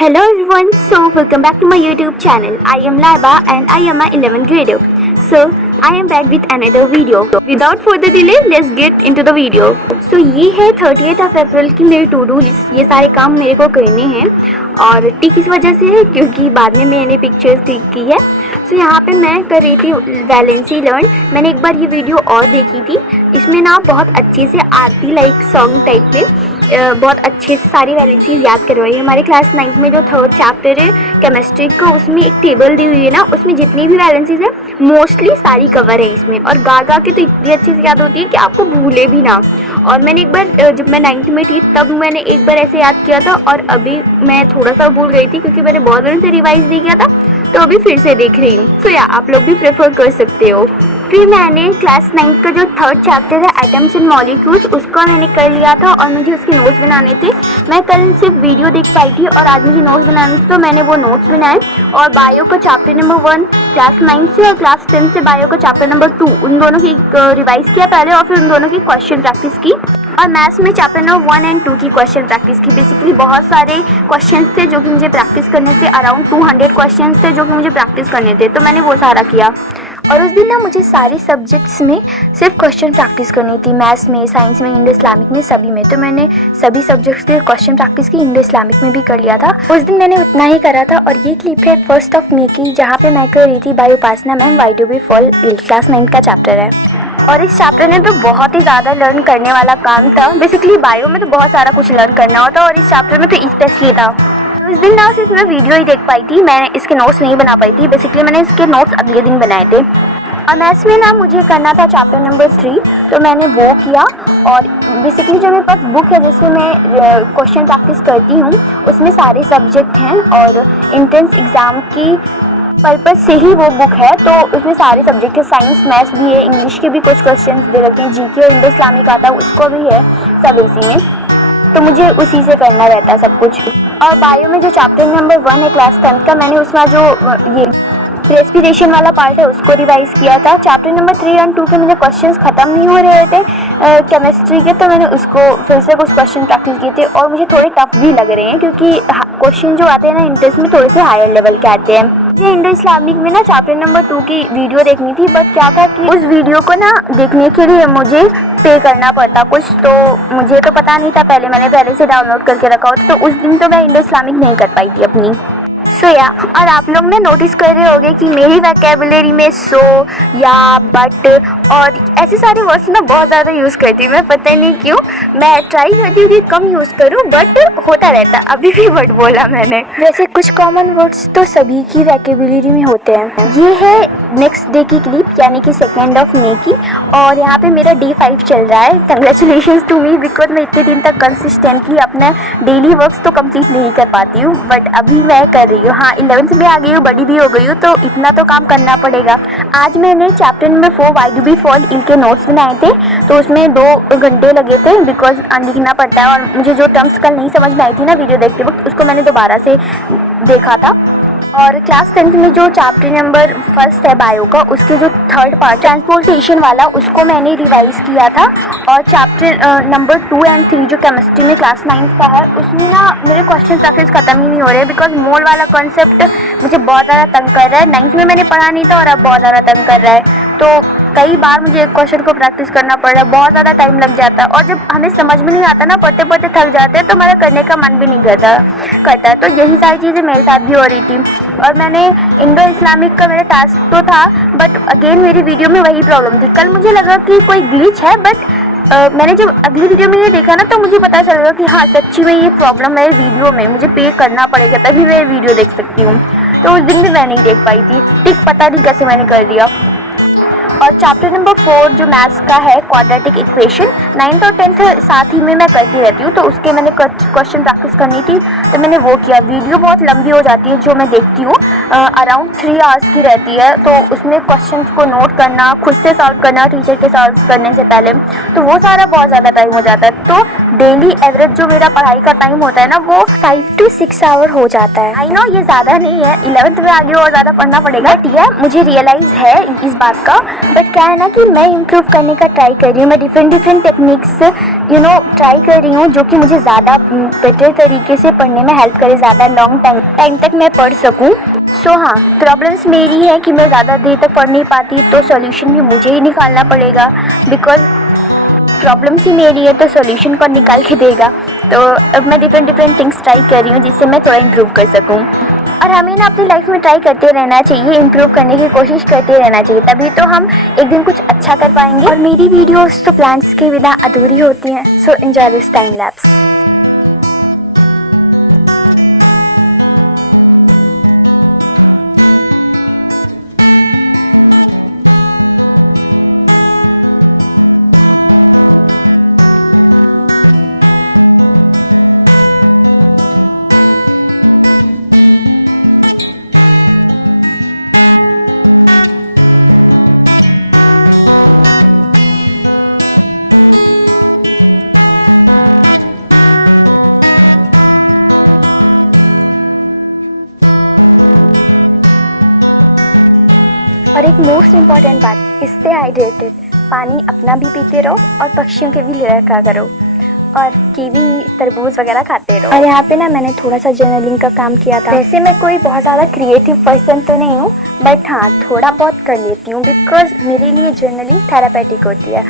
Hello everyone, so welcome back to my YouTube channel. I am Laiba and I am a 11th grader. So I am back with another video. Without further delay, let's get into the video. So ये है 30th of April की मेरी to do list. ये सारे काम मेरे को करने हैं और टिक इस वजह से है क्योंकि बाद में मैंने पिक्चर्स क्लिक की है. सो यहाँ पे मैं कर रही थी वैलेंसी लर्न. मैंने एक बार ये वीडियो और देखी थी. इसमें ना बहुत अच्छे से आरती लाइक सॉन्ग टाइप में बहुत अच्छे से सारी वैलेंसीज याद करवाई है. हमारे क्लास 9th में जो थर्ड चैप्टर है केमिस्ट्री का, उसमें एक टेबल दी हुई है ना, उसमें जितनी भी वैलेंसीज है मोस्टली सारी कवर है इसमें. और गा गा के तो इतनी अच्छे से याद होती है कि आपको भूले भी ना. और मैंने एक बार जब मैं 9th में थी तब मैंने एक बार ऐसे याद किया था और अभी मैं थोड़ा सा भूल गई थी क्योंकि मैंने बहुत दिनों से रिवाइज नहीं किया था, तो अभी फिर से देख रही हूँ. सो या आप लोग भी प्रेफर कर सकते हो. फिर मैंने क्लास 9th का जो थर्ड चैप्टर है एटम्स एंड मॉलिक्यूल्स, उसका मैंने कर लिया था और मुझे उसके नोट्स बनाने थे. मैं कल सिर्फ वीडियो देख पाई थी और आज मुझे नोट्स बनाने थे, तो मैंने वो नोट्स बनाए. और बायो का चैप्टर नंबर 1 क्लास 9 से और क्लास 10 से बायो का चैप्टर नंबर 2, उन दोनों की रिवाइज़ किया पहले और फिर उन दोनों की क्वेश्चन प्रैक्टिस की. और मैथ्स में चैप्टर नंबर 1 और 2 की क्वेश्चन प्रैक्टिस की. बेसिकली बहुत सारे क्वेश्चंस थे जो कि मुझे प्रैक्टिस करने थे. अराउंड 200 क्वेश्चंस थे जो कि मुझे प्रैक्टिस करने थे, तो मैंने वो सारा किया. और उस दिन ना मुझे सारे सब्जेक्ट्स में सिर्फ क्वेश्चन प्रैक्टिस करनी थी. मैथ्स में, साइंस में, इंडो इस्लामिक में, सभी में. तो मैंने सभी सब्जेक्ट्स के क्वेश्चन प्रैक्टिस की. इंडो इस्लामिक में भी कर लिया था. उस दिन मैंने उतना ही करा था. और ये क्लिप है 1 मई की, जहाँ पे मैं कर रही थी by Upasana ma'am why do we fall. Class 9 का चैप्टर है और इस चैप्टर में तो बहुत ही ज़्यादा लर्न करने वाला काम था. बेसिकली बायो में तो बहुत सारा कुछ लर्न करना होता और इस चैप्टर में तो स्पेशली था. तो इस दिन ना सिर्फ मैं वीडियो ही देख पाई थी, मैंने इसके नोट्स नहीं बना पाई थी. बेसिकली मैंने इसके नोट्स अगले दिन बनाए थे. और मैथ्स में ना मुझे करना था चैप्टर नंबर 3, तो मैंने वो किया. और बेसिकली जो मेरे पास बुक है जिससे मैं क्वेश्चन प्रैक्टिस करती हूँ, उसमें सारे सब्जेक्ट हैं और एंट्रेंस एग्ज़ाम की पर्पज़ से ही वो बुक है. तो उसमें सारे सब्जेक्ट है. साइंस मैथ्स भी है, इंग्लिश के भी कुछ क्वेश्चंस दे रखे हैं, जीके और इंडो इस्लामिक आता है उसको भी है, सब इसी में. तो मुझे उसी से करना रहता है सब कुछ. और बायो में जो चैप्टर नंबर 1 है क्लास 10 का, मैंने उसमें जो ये रेस्पिरेशन वाला पार्ट है उसको रिवाइज़ किया था. चैप्टर नंबर 3 और 2 के मुझे क्वेश्चंस ख़त्म नहीं हो रहे थे केमिस्ट्री के, तो मैंने उसको फिर से कुछ क्वेश्चन प्रैक्टिस किए थे. और मुझे थोड़े टफ भी लग रहे हैं क्योंकि क्वेश्चन जो आते हैं ना इंट्रेंस में थोड़े से हायर लेवल के आते हैं. मुझे इंडो इस्लामिक में ना चैप्टर नंबर 2 की वीडियो देखनी थी, बट क्या था कि उस वीडियो को ना देखने के लिए मुझे पे करना पड़ता कुछ, तो मुझे तो पता नहीं था. मैंने पहले से डाउनलोड करके रखा होता, तो उस दिन तो मैं इंडो इस्लामिक नहीं कर पाई थी अपनी. सो या और आप लोग ने नोटिस कर रहे होंगे कि मेरी वोकैबुलरी में सो या बट और ऐसे सारे वर्ड्स ना बहुत ज़्यादा यूज़ करती हूँ. मैं पता नहीं क्यों, मैं ट्राई करती हूँ कि कम यूज़ करूँ, बट होता रहता. अभी भी वर्ड बोला मैंने. वैसे कुछ कॉमन वर्ड्स तो सभी की वोकैबुलरी में होते हैं. ये है नेक्स्ट डे की क्लिप, यानी कि 2 मई की. और यहाँ पे मेरा डे 5 चल रहा है. कंग्रेचुलेशंस टू मी, बिकॉज मैं इतने दिन तक कंसिस्टेंटली अपना डेली वर्क्स तो कंप्लीट नहीं कर पाती हूँ, बट अभी मैं कर रही हूँ. हाँ, 11th में आ गई हूँ, बड़ी भी हो गई हूँ, तो इतना तो काम करना पड़ेगा. आज मैंने chapter number 4 why do we fall इनके नोट्स बनाए थे, तो उसमें 2 घंटे लगे थे बिकॉज लिखना पड़ता है. और मुझे जो टर्म्स कल नहीं समझ में आई थी ना वीडियो देखते वक्त, उसको मैंने दोबारा से देखा था. और क्लास 10th में जो चैप्टर नंबर 1 है बायो का, उसके जो थर्ड पार्ट ट्रांसपोर्टेशन वाला, उसको मैंने रिवाइज़ किया था. और चैप्टर नंबर 2 और 3 जो केमिस्ट्री में क्लास 9th का है, उसमें ना मेरे क्वेश्चन प्रैक्टिस ख़त्म ही नहीं हो रहे बिकॉज मोल वाला कॉन्सेप्ट मुझे बहुत ज़्यादा तंग कर रहा है. 9th में मैंने पढ़ा नहीं था और अब बहुत ज़्यादा तंग कर रहा है, तो कई बार मुझे एक क्वेश्चन को प्रैक्टिस करना पड़ रहा है. बहुत ज़्यादा टाइम लग जाता है और जब हमें समझ में नहीं आता ना, पढ़ते पढ़ते थक जाते हैं, तो मेरा करने का मन भी नहीं करता. तो यही सारी चीज़ें मेरे साथ भी हो रही थी. और मैंने इंडो इस्लामिक का मेरा टास्क तो था, बट अगेन मेरी वीडियो में वही प्रॉब्लम थी. कल मुझे लगा कि कोई ग्लिच है, बट मैंने जब अगली वीडियो में ये देखा ना, तो मुझे पता चल गया कि हाँ सच्ची में ये प्रॉब्लम है वीडियो में, मुझे पे करना पड़ेगा तभी मैं वीडियो देख सकती हूँ. तो उस दिन भी मैं नहीं देख पाई थी. ठीक पता नहीं कैसे मैंने कर दिया. और चैप्टर नंबर 4 जो मैथ्स का है क्वाड्रेटिक इक्वेशन, 9th और 10th साथ ही में मैं करती रहती हूँ, तो उसके मैंने क्वेश्चन प्रैक्टिस करनी थी, तो मैंने वो किया. वीडियो बहुत लंबी हो जाती है जो मैं देखती हूँ, अराउंड 3 आवर्स की रहती है, तो उसमें क्वेश्चंस को नोट करना, खुद से सॉल्व करना टीचर के सॉल्व करने से पहले, तो वो सारा बहुत ज़्यादा टाइम हो जाता है. तो डेली एवरेज जो मेरा पढ़ाई का टाइम होता है ना, वो 5 to 6 आवर हो जाता है. आई नो ये ज़्यादा नहीं है, 11th में आगे और ज़्यादा पढ़ना पड़ेगा, ठीक है, मुझे रियलाइज़ है इस बात का, बट क्या है ना कि मैं इम्प्रूव करने का ट्राई कर रही हूँ, मैं डिफरेंट टेक्निक्स ट्राई कर रही हूँ जो कि मुझे ज़्यादा बेटर तरीके से पढ़ने में हेल्प करे, ज़्यादा लॉन्ग टाइम तक मैं पढ़ सकूँ। सो हाँ, प्रॉब्लम्स मेरी है कि मैं ज़्यादा देर तक पढ़ नहीं पाती, तो सॉल्यूशन भी मुझे ही निकालना पड़ेगा, बिकॉज प्रॉब्लम्स ही मेरी है तो सॉल्यूशन कौन निकाल के देगा। तो अब मैं डिफरेंट थिंग्स ट्राई कर रही हूँ जिससे मैं थोड़ा इम्प्रूव कर सकूँ। और हमें ना अपनी लाइफ में ट्राई करते रहना चाहिए, इम्प्रूव करने की कोशिश करते रहना चाहिए, तभी तो हम एक दिन कुछ अच्छा कर पाएंगे। और मेरी वीडियोस तो प्लान्स के बिना अधूरी होती हैं। So enjoy this time lapse. और एक मोस्ट इम्पॉर्टेंट बात, स्टे हाइड्रेटेड, पानी अपना भी पीते रहो और पक्षियों के भी रखा करो, और कीवी तरबूज वगैरह खाते रहो। और यहाँ पे ना मैंने थोड़ा सा जर्नलिंग का काम किया था। वैसे मैं कोई बहुत ज़्यादा क्रिएटिव पर्सन तो नहीं हूँ, बट हाँ थोड़ा बहुत कर लेती हूँ, बिकॉज मेरे लिए जर्नलिंग थेरापेटिक होती है।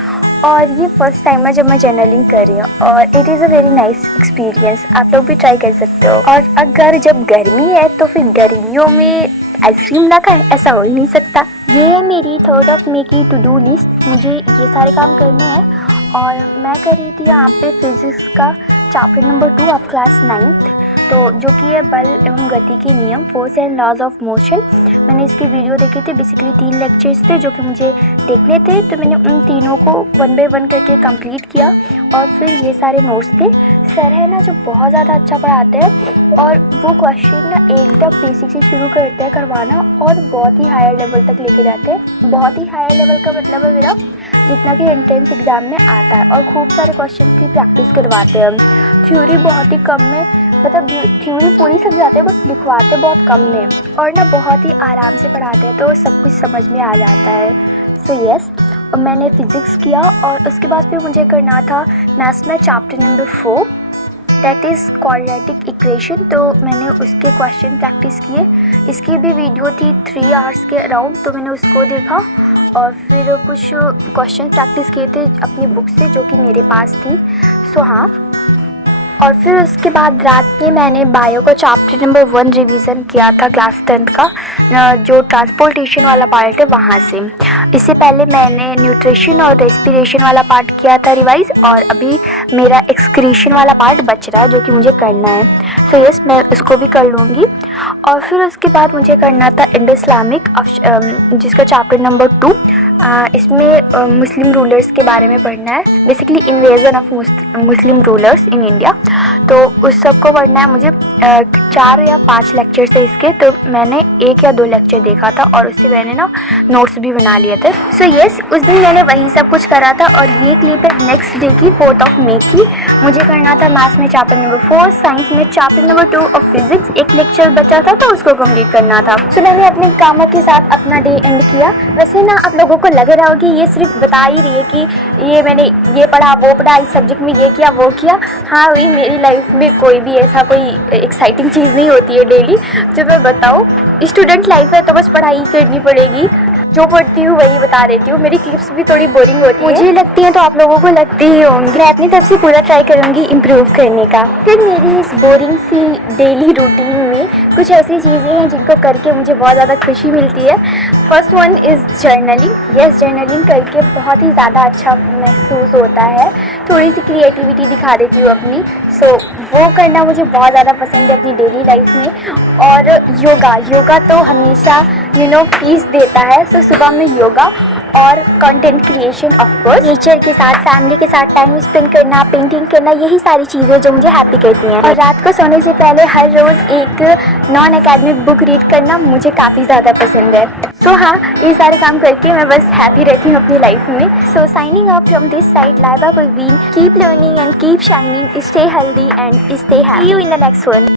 और ये फर्स्ट टाइम है जब मैं जर्नलिंग कर रही हूँ, और it is a very nice experience. आप लोग भी ट्राई कर सकते हो। और अगर जब गर्मी है तो फिर गर्मियों में आइसक्रीम ना खाएं, ऐसा हो ही नहीं सकता। ये है मेरी 3rd ऑफ मे की टू डू लिस्ट। मुझे ये सारे काम करने हैं, और मैं कर रही थी यहाँ पे फिज़िक्स का chapter number 2 of class 9th, तो जो कि है बल एवं गति के नियम, force and laws of motion. मैंने इसकी वीडियो देखे थे, बेसिकली 3 लेक्चर्स थे जो कि मुझे देखने थे, तो मैंने उन तीनों को 1 बाय 1 करके कंप्लीट किया। और फिर ये सारे नोट्स थे। सर है ना जो बहुत ज़्यादा अच्छा पढ़ाते हैं, और वो क्वेश्चन ना एकदम बेसिक से शुरू करते हैं करवाना, और बहुत ही हायर लेवल तक लेके जाते हैं। बहुत ही हायर लेवल का मतलब है मेरा जितना कि एंट्रेंस एग्ज़ाम में आता है, और खूब सारे क्वेश्चन की प्रैक्टिस करवाते हैं। थ्योरी बहुत ही कम में, मतलब थ्योरी पूरी समझाते हैं बट लिखवाते बहुत कम ने, और ना बहुत ही आराम से पढ़ाते हैं, तो सब कुछ समझ में आ जाता है। सो यस, और मैंने फ़िज़िक्स किया, और उसके बाद फिर मुझे करना था मैथ्स में chapter number 4, that is quadratic equation. तो मैंने उसके क्वेश्चन प्रैक्टिस किए। इसकी भी वीडियो थी 3 आवर्स के अराउंड, तो मैंने उसको देखा, और फिर कुछ क्वेश्चन प्रैक्टिस किए थे अपनी बुक से जो कि मेरे पास थी। सो हाँ, और फिर उसके बाद रात में मैंने बायो का चैप्टर नंबर 1 रिवीजन किया था क्लास 10th का, जो ट्रांसपोर्टेशन वाला पार्ट है वहाँ से। इससे पहले मैंने न्यूट्रिशन और रेस्पिरेशन वाला पार्ट किया था रिवाइज, और अभी मेरा एक्सक्रीशन वाला पार्ट बच रहा है जो कि मुझे करना है। सो यस, मैं उसको भी कर लूँगी। और फिर उसके बाद मुझे करना था इंडो इस्लामिक, जिसका चैप्टर नंबर 2, इसमें मुस्लिम रूलर्स के बारे में पढ़ना है, basically invasion of Muslim rulers in India. तो उस सब को पढ़ना है मुझे। 4 या 5 लेक्चर थे इसके, तो मैंने 1 या 2 लेक्चर देखा था, और उससे मैंने ना नोट्स भी बना लिए थे। सो यस, उस दिन मैंने वही सब कुछ करा था। और ये क्लिप है नेक्स्ट डे की, 4th ऑफ मे की। मुझे करना था मैथ्स में चैप्टर नंबर 4, साइंस में चैप्टर नंबर 2 और फिजिक्स 1 लेक्चर बचा था, तो उसको कंप्लीट करना था। सो मैंने अपने कामों के साथ अपना डे एंड किया। वैसे ना आप लोगों को लग रहा हो कि ये सिर्फ बता ही रही है कि ये मैंने ये पढ़ा वो पढ़ा, इस सब्जेक्ट में ये किया वो किया। हाँ, वही मेरी लाइफ में कोई भी ऐसा कोई एक्साइटिंग चीज़ नहीं होती है डेली जो मैं बताऊँ। स्टूडेंट लाइफ है तो बस पढ़ाई करनी पड़ेगी, जो पढ़ती हूँ वही बता देती हूँ। मेरी क्लिप्स भी थोड़ी बोरिंग होती है, मुझे लगती हैं, तो आप लोगों को लगती ही होंगी। मैं अपनी तरफ से पूरा ट्राई करूँगी इम्प्रूव करने का। फिर मेरी इस बोरिंग सी डेली रूटीन में कुछ ऐसी चीज़ें हैं जिनको करके मुझे बहुत ज़्यादा खुशी मिलती है। First one is journaling. Yes, journaling करके बहुत ही ज़्यादा अच्छा महसूस होता है, थोड़ी सी क्रिएटिविटी दिखा देती हूँ अपनी। सो वो करना मुझे बहुत ज़्यादा पसंद है अपनी डेली लाइफ में। और योगा तो हमेशा पीस देता है। सो सुबह में योगा और content creation, of course nature के साथ, फैमिली के साथ टाइम स्पेंड करना, पेंटिंग करना, यही सारी चीज़ें जो मुझे हैप्पी करती हैं। और रात को सोने से पहले हर रोज़ एक नॉन एकेडमिक बुक रीड करना मुझे काफ़ी ज़्यादा पसंद है। सो हाँ, ये सारे काम करके मैं बस हैप्पी रहती हूँ अपनी लाइफ में। So signing off from this side, Laiba Parveen. Keep learning and keep shining, stay healthy and stay happy. See you in the next one.